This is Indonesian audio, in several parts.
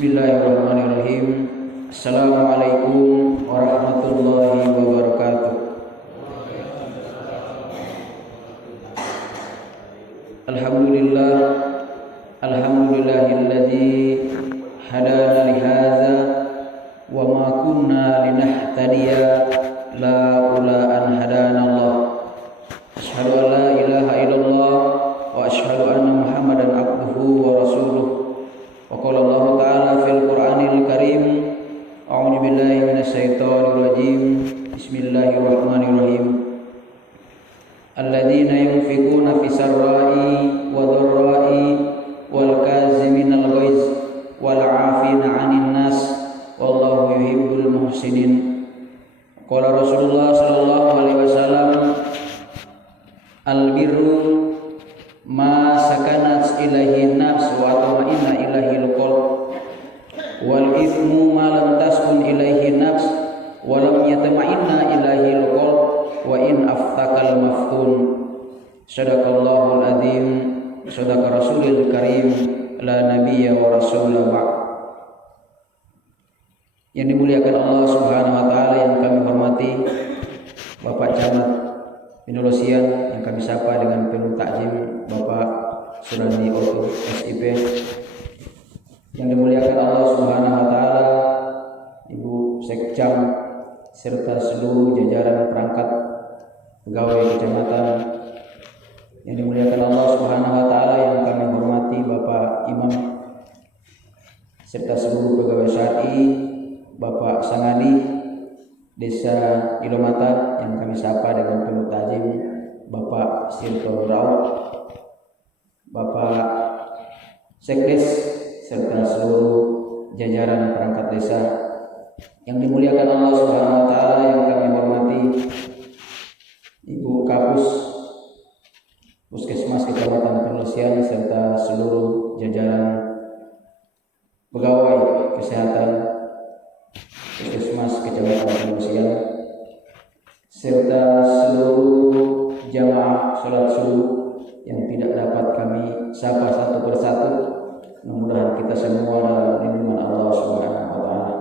Bismillahirrahmanirrahim. Assalamualaikum warahmatullahi wabarakatuh. Alhamdulillah, alhamdulillahilladzi hadana li hadza wa ma kunna linahtadiya laula an hadana Allah. Asyhadu an la ilaha illallah wa asyhadu anna Muhammadan abduhu wa rasuluh. Wa qala Allah ta'ala fil Qur'anil Karim, a'udzu billahi minasyaitonir rajim. Bismillahirrahmanirrahim. Alladzina yunfikuna fis sarra'i wa dharra'i wal kaziminal ghaiz wal 'afina 'anil nas wallahu yuhibbul muhsinin. Qala Rasulullah sallallahu alaihi wasallam, al-birru ma sakanat ilaihi nafs wa atma'inna ilaihi al-qalb wal ithmu ma lam taskun ilaihi nafs wa lam yatma'inna ilaihi al-qalb wa in aftakal maftun. Sadaqallahul azim, sadaqa rasulil karim, la nabiyya wa rasulah ba'. Yang dimuliakan Allah Subhanahu wa taala, yang kami hormati Bapak Camat Indonesian, yang kami sapa dengan penuh takjim Bapak Surandi Oto SIP. Yang dimuliakan Allah Subhanahu wa taala, Ibu Sekcam serta seluruh jajaran perangkat pegawai kecamatan. Yang dimuliakan Allah Subhanahu wa taala, yang kami hormati Bapak Imam serta seluruh pegawai syar'i, Bapak Sangadi Desa Ilomata, yang kami sapa dengan penuh takjim Bapak Sirto Raut, Bapak Sekdes serta seluruh jajaran perangkat desa. Yang dimuliakan Allah Subhanahu wa taala, yang kami hormati Ibu Kapus Puskesmas Kecamatan Penelesian serta seluruh jajaran pegawai kesehatan Puskesmas Kecamatan Penelesian serta seluruh jamaah salat subuh yang tidak dapat kami sapa satu persatu. Mudah-mudahan kita semua dalam lindungan Allah Subhanahu wa taala.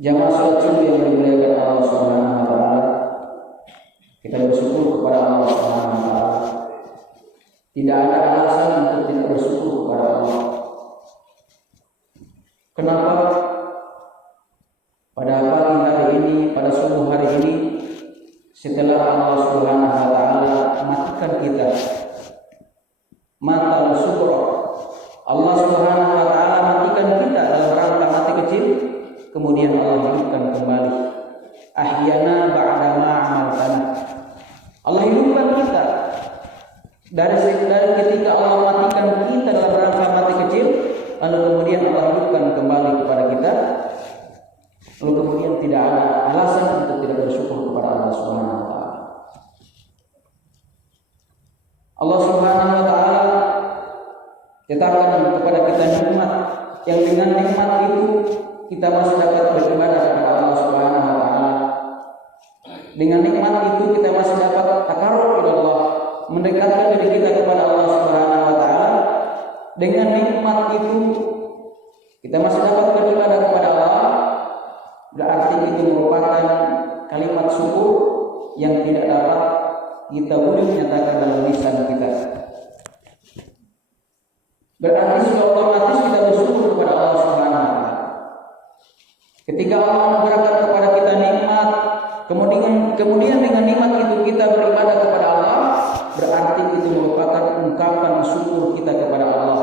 Jamaah salat subuh yang dimuliakan Allah Subhanahu wa taala, kita bersyukur kepada Allah Subhanahu wa taala. Tidak ada alasan untuk tidak bersyukur kepada Allah. Kenapa? Pada pagi hari ini, pada subuh hari ini, setelah Allah Subhanahu wa taala matikan kita, mata syukur, Allah Subhanahu wa taala matikan kita dalam rangka mati kecil, kemudian Allah hidupkan kembali. Ahyana ba'da ma amaltana. Allah hidupkan kita dari ketika Allah matikan kita dalam rangka mati kecil, lalu kemudian Allah hidupkan kembali kepada kita. Lalu kemudian tidak ada alasan untuk tidak bersyukur kepada Allah Subhanahu wa taala. Allah Subhanahu wa taala tetapkan kepada kita nikmat, yang dengan nikmat itu kita masih dapat beribadah kepada Allah Subhanahu wa taala. Dengan nikmat itu kita masih dapat takarrub kepada Allah, mendekatkan diri kita kepada Allah Subhanahu wa taala. Dengan nikmat itu kita masih dapat beribadah kepada Allah. Berarti itu merupakan kalimat syukur yang tidak dapat kita wujud nyatakan dalam lisan kita. Berarti sudah otomatis kita bersyukur kepada Allah Subhanahu wa taala. Ketika Allah memberikan kepada kita nikmat, kemudian dengan nikmat itu kita beribadah kepada Allah, berarti itu merupakan ungkapan syukur kita kepada Allah.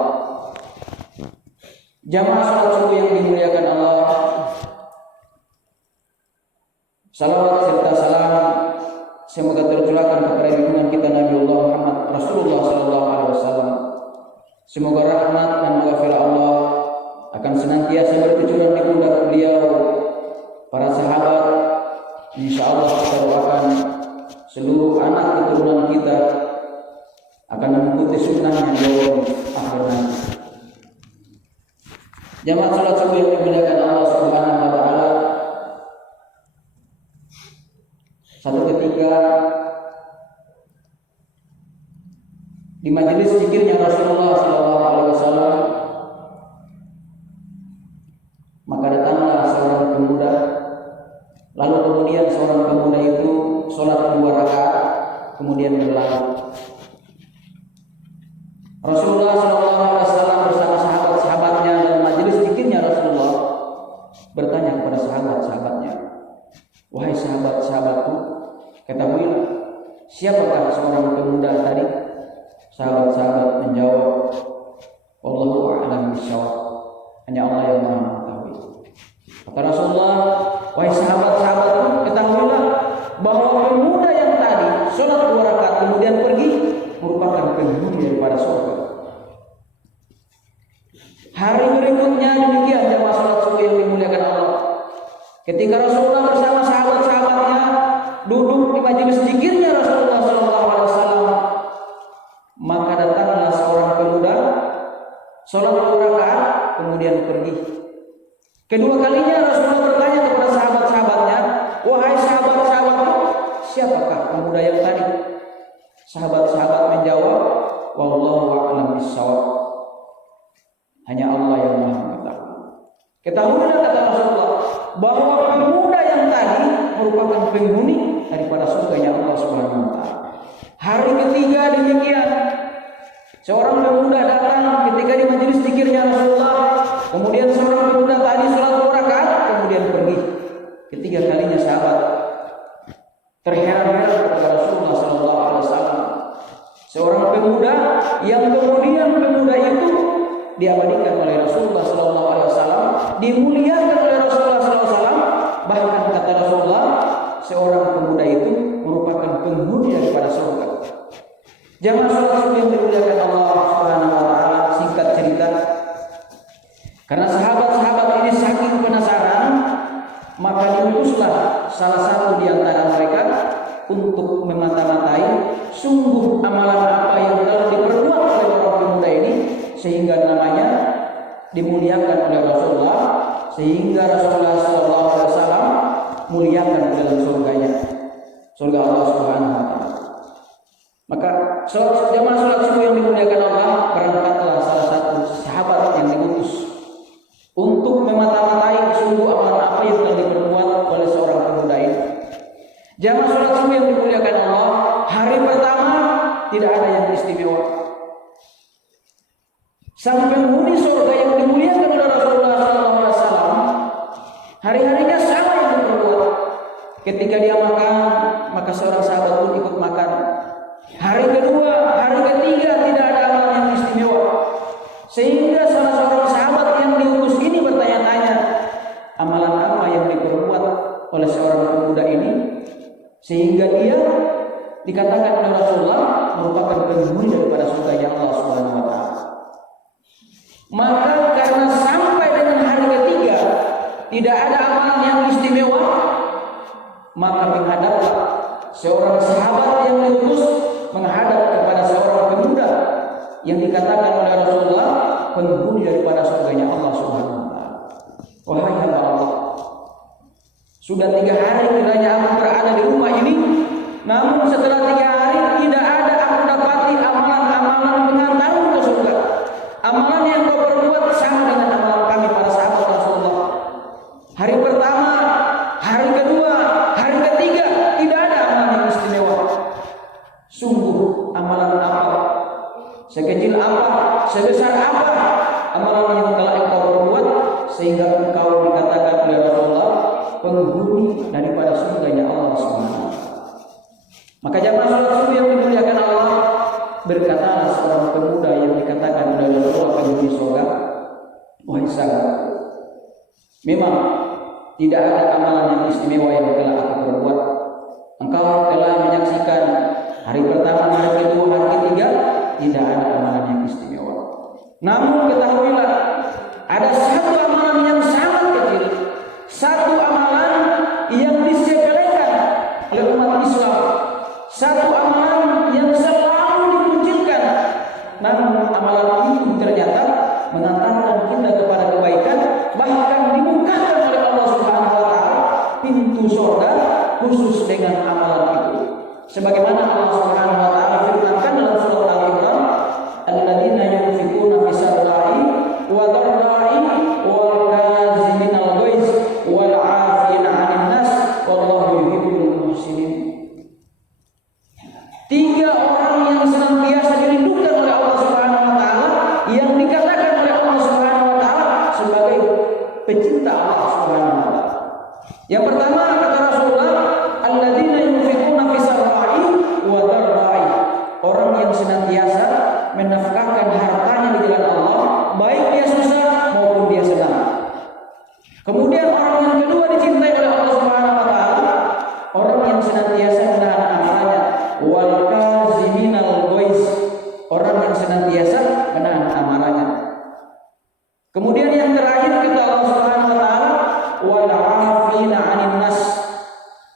Jamaah salat subuh yang dimuliakan Allah, salawat serta salam semoga tercurahkan kepada junjungan kita Nabi Allah Muhammad Rasulullah sallallahu alaihi wasallam. Semoga rahmat dan maghfirah Allah akan senantiasa bercurah di pundak beliau, para sahabat. Insyaallah kita doakan seluruh anak keturunan kita akan mengikuti sunnahnya di akhir nanti. Jamaah salat subuh yang dimuliakan Allah Subhanahu wa taala, satu ketika di majelis zikirnya Rasulullah sallallahu alaihi wasallam, Lalu kemudian seorang pemuda itu sholat 2 rakaat, kemudian berlalu. Rasulullah SAW bersama sahabat-sahabatnya dalam majelis zikirnya, Rasulullah bertanya kepada sahabat-sahabatnya, wahai sahabat-sahabatku, ketahuilah siapakah seorang pemuda tadi? Sahabat-sahabat menjawab, Wallahu a'lam bishawab, hanya Allah yang Maha mengetahui. Kata Rasulullah, wahai sahabat-sahabatku, ketahuilah bahwa pemuda yang tadi sholat 2 rakaat kemudian pergi merupakan penghuni daripada surga. Hari berikutnya demikian jamaah sholat subuh yang dimuliakan Allah. Ketika Rasulullah bersama sahabat-sahabatnya duduk di majelis zikirnya Rasulullah SAW, maka datanglah seorang pemuda sholat 2 rakaat kemudian pergi. Kedua kalinya Rasulullah bertanya kepada sahabat-sahabatnya, wahai sahabat-sahabatku, siapakah pemuda yang tadi? Sahabat-sahabat menjawab, wallahu a'lam bishawab, hanya Allah yang Maha mengetahui. Ketahuilah, kata Rasulullah, bahwa pemuda yang tadi merupakan penghuni daripada surganya Allah Subhanahu wa taala. Hari ketiga demikian, seorang pemuda datang ketika di majelis zikirnya Rasulullah, kemudian seorang pemuda tadi sholat 2 rakaat kemudian pergi. Ketiga kalinya sahabat terheran-heran kepada Rasulullah SAW. Seorang pemuda yang kemudian pemuda itu diabadikan oleh Rasulullah SAW, dimuliakan oleh Rasulullah SAW. Bahkan kata Rasulullah, seorang pemuda itu merupakan penghuni daripada surga. Jangan sholat yang dimuliakan Allah Subhanahu wa taala. Singkat cerita, karena sahabat-sahabat ini saking penasaran, maka diutuslah salah satu di antara mereka untuk memata-matai sungguh amalan apa yang telah diperbuat oleh orang pemuda ini sehingga namanya dimuliakan oleh Rasulullah, sehingga Rasulullah SAW muliakan dalam surganya, surga Allah Subhanahu wa taala. Maka jamaah sholat subuh yang dimuliakan Allah, berangkatlah salah satu sahabat yang diutus untuk memata-matai sungguh amalan apa yang telah diperbuat oleh seorang pemuda ini. Jamaah sholat subuh yang dimuliakan Allah, hari pertama tidak ada yang istimewa. Sang penghuni surga yang dimuliakan oleh Rasulullah SAW, hari-harinya sama yang diperbuat. Ketika dia makan, maka seorang sahabat pun ikut makan. Hari kedua, hari ketiga tidak ada amalan yang istimewa. Sehingga salah seorang sahabat yang diutus ini bertanya-tanya, amalan apa yang diperbuat oleh seorang pemuda ini sehingga dia dikatakan oleh Rasulullah merupakan penghuni daripada surga Allah Subhanahu wa taala. Maka karena sampai dengan hari ketiga tidak ada amalan yang istimewa, maka menghadaplah seorang sahabat yang diutus menghadap kepada seorang pemuda yang dikatakan oleh Rasulullah penghuni daripada surganya Allah Subhanahu wa taala. Wahai hamba Allah, sudah 3 hari kiranya aku berada di rumah ini, namun setelah 3 hari tidak ada aku dapati amalan-amalan mengantarku ke surga. Amalan yang kau perbuat sama dengan amalan kami para sahabat Rasulullah. Hari pertama, hari kedua, hari ketiga tidak ada amalan yang istimewa. Sungguh amalan apa, sekecil apa, sebesar apa amalan yang telah engkau perbuat sehingga engkau dikatakan oleh Rasulullah penghuni daripada surganya Allah Subhanahu. Maka jamaah sholat subuh yang dimuliakan Allah, berkatalah seorang pemuda yang dikatakan oleh Rasulullah penghuni surga, wahai sahabat, memang tidak ada amalan yang istimewa yang telah aku perbuat. Engkau telah menyaksikan hari pertama, hari kedua, hari ketiga tidak ada amalan yang istimewa. Namun ketahuilah ada satu amalan yang sangat kecil, satu amalan yang disepelekan oleh umat Islam, satu amalan yang selalu dikucilkan, namun amalan itu ternyata mengantarkan kita kepada kebaikan, bahkan dibukakan oleh Allah Subhanahu wa taala pintu surga khusus dengan amalan itu. Sebagaimana Allah Subhanahu wa taala firmankan dalam surah Al-Imran, alladzina yunfiquna fis sarra'i wa dharra'i wal kaziminal ghaiz wal 'afina 'anil nas muslimin. 3 orang yang senantiasa dirindukan oleh Allah Subhanahu wa taala, yang dikatakan oleh Allah Subhanahu wa taala sebagai pecinta Allah Subhanahu wa taala. Yang pertama kata Rasulullah, alladzina yunfiquna fis sarra'i wa dharra'i. Orang yang senantiasa menafkahkan hartanya di jalan Allah, baik dia susah maupun dia senang. Kemudian orang yang kedua dicintai oleh Allah Subhanahu wa taala, orang yang senantiasa menahan amarahnya, wal kaziminal ghaiz, orang yang senantiasa menahan amarahnya. Kemudian yang terakhir kata Allah Subhanahu wa taala, wal 'afina 'anil nas,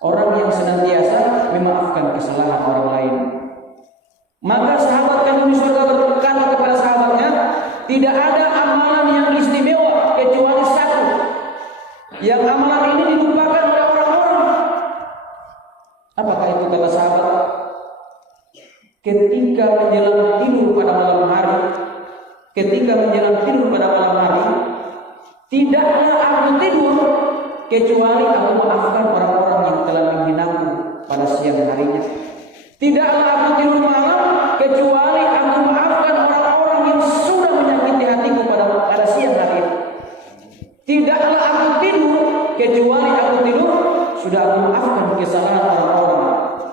orang yang senantiasa memaafkan kesalahan orang lain. Maka sahabat kandung di surga berkata kepada sahabatnya, tidak ada amalan yang istimewa kecuali satu, yang amalan ini dilupakan oleh orang-orang. Apakah itu kata sahabat? Ketika menjelang tidur pada malam hari, tidaklah aku tidur kecuali aku maafkan orang-orang yang telah menghinaku pada siang harinya. Tidaklah aku tidur malam kecuali aku maafkan orang-orang yang sudah menyakiti hatiku pada siang hari. Tidaklah aku tidur kecuali aku tidur sudah aku maafkan kesalahan orang-orang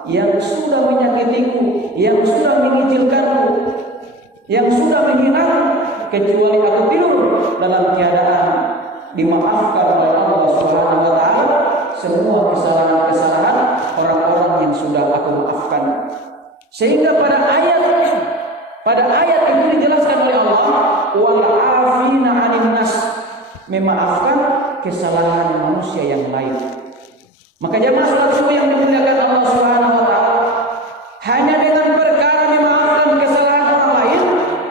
yang sudah menyakitiku, yang sudah mengicilkanku, yang sudah menghinaku, kecuali aku tidur dalam keadaan dimaafkan oleh Allah Subhanahu wa taala semua kesalahan-kesalahan orang-orang yang sudah aku maafkan. Sehingga pada ayat itu dijelaskan oleh Allah, wal 'afina 'anil nas, memaafkan kesalahan manusia yang lain. Maka jemaah salat subuh yang dimuliakan Allah Subhanahu wa taala, hanya dengan perkara memaafkan kesalahan orang lain,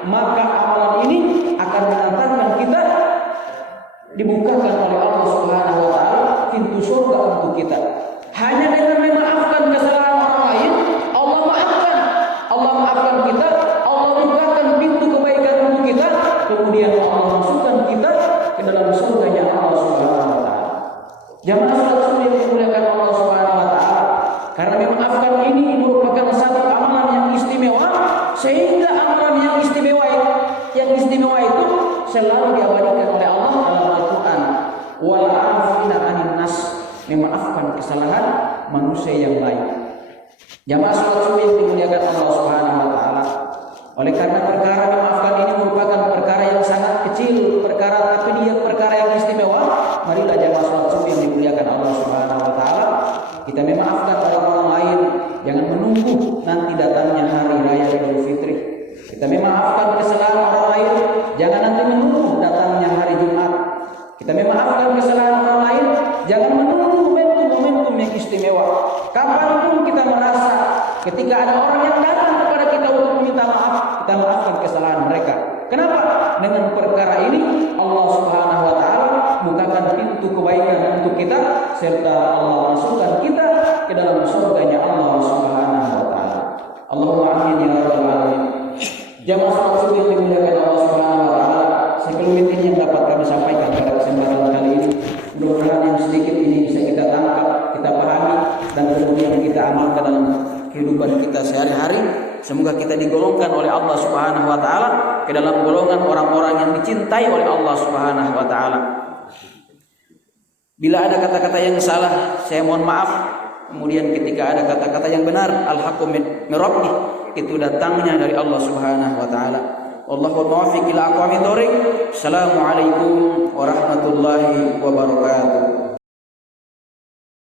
maka amalan ini akan mengantarkan kita dibukakan oleh Allah Subhanahu wa taala pintu surga untuk kita. Hanya dengan memaafkan kesalahan orang lain, Allah maafkan kita, Allah bukakan pintu kebaikan untuk kita, kemudian Allah masukkan kita ke dalam surganya Allah Subhanahu wa taala. Jamaah salat subuh yang dimuliakan Allah Subhanahu wa taala, karena memaafkan ini merupakan satu amalan yang istimewa, sehingga amalan yang istimewa itu selalu diabadikan oleh Allah dalam Al-Qur'an. Wal 'afina 'anil nas, memaafkan kesalahan manusia yang lain. Jamaah salat subuh yang dimuliakan Allah Subhanahu wa taala, oleh karena perkara memaafkan ini merupakan perkara yang sangat kecil, tapi dia perkara yang istimewa, marilah jamaah salat subuh yang dimuliakan Allah Subhanahu wa taala, kita memaafkan orang-orang lain. Jangan menunggu nanti datangnya hari raya Idul Fitri. Kita memaafkan kesalahan orang lain, jangan nanti menunggu datangnya hari Jumat. Kita memaafkan kesalahan orang lain, jangan menunggu momentum yang istimewa. Kapanpun kita merasa ketika ada orang yang datang kepada kita untuk meminta maaf, kita maafkan kesalahan mereka. Kenapa? Dengan perkara ini Allah Subhanahu wa taala bukakan pintu kebaikan untuk kita, serta Allah masukkan kita ke dalam surganya Allah Subhanahu wa taala. Allahumma amin ya rabbal alamin. Jamaah salat subuh yang dimuliakan Allah Subhanahu wa taala, sekelumit ini yang dapat kami sampaikan pada kesempatan kali ini. Mudah-mudahan yang sedikit ini bisa kita tangkap, kita pahami, dan kemudian kita amalkan dalam kehidupan kita sehari-hari. Semoga kita digolongkan oleh Allah Subhanahu wa taala ke dalam golongan orang-orang yang dicintai oleh Allah Subhanahu wa taala. Bila ada kata-kata yang salah, saya mohon maaf. Kemudian ketika ada kata-kata yang benar, al-haqqu min rabbih, itu datangnya dari Allah Subhanahu wa taala. Wallahu muwaffiq ila aqwamit thoriq. Assalamualaikum warahmatullahi wabarakatuh.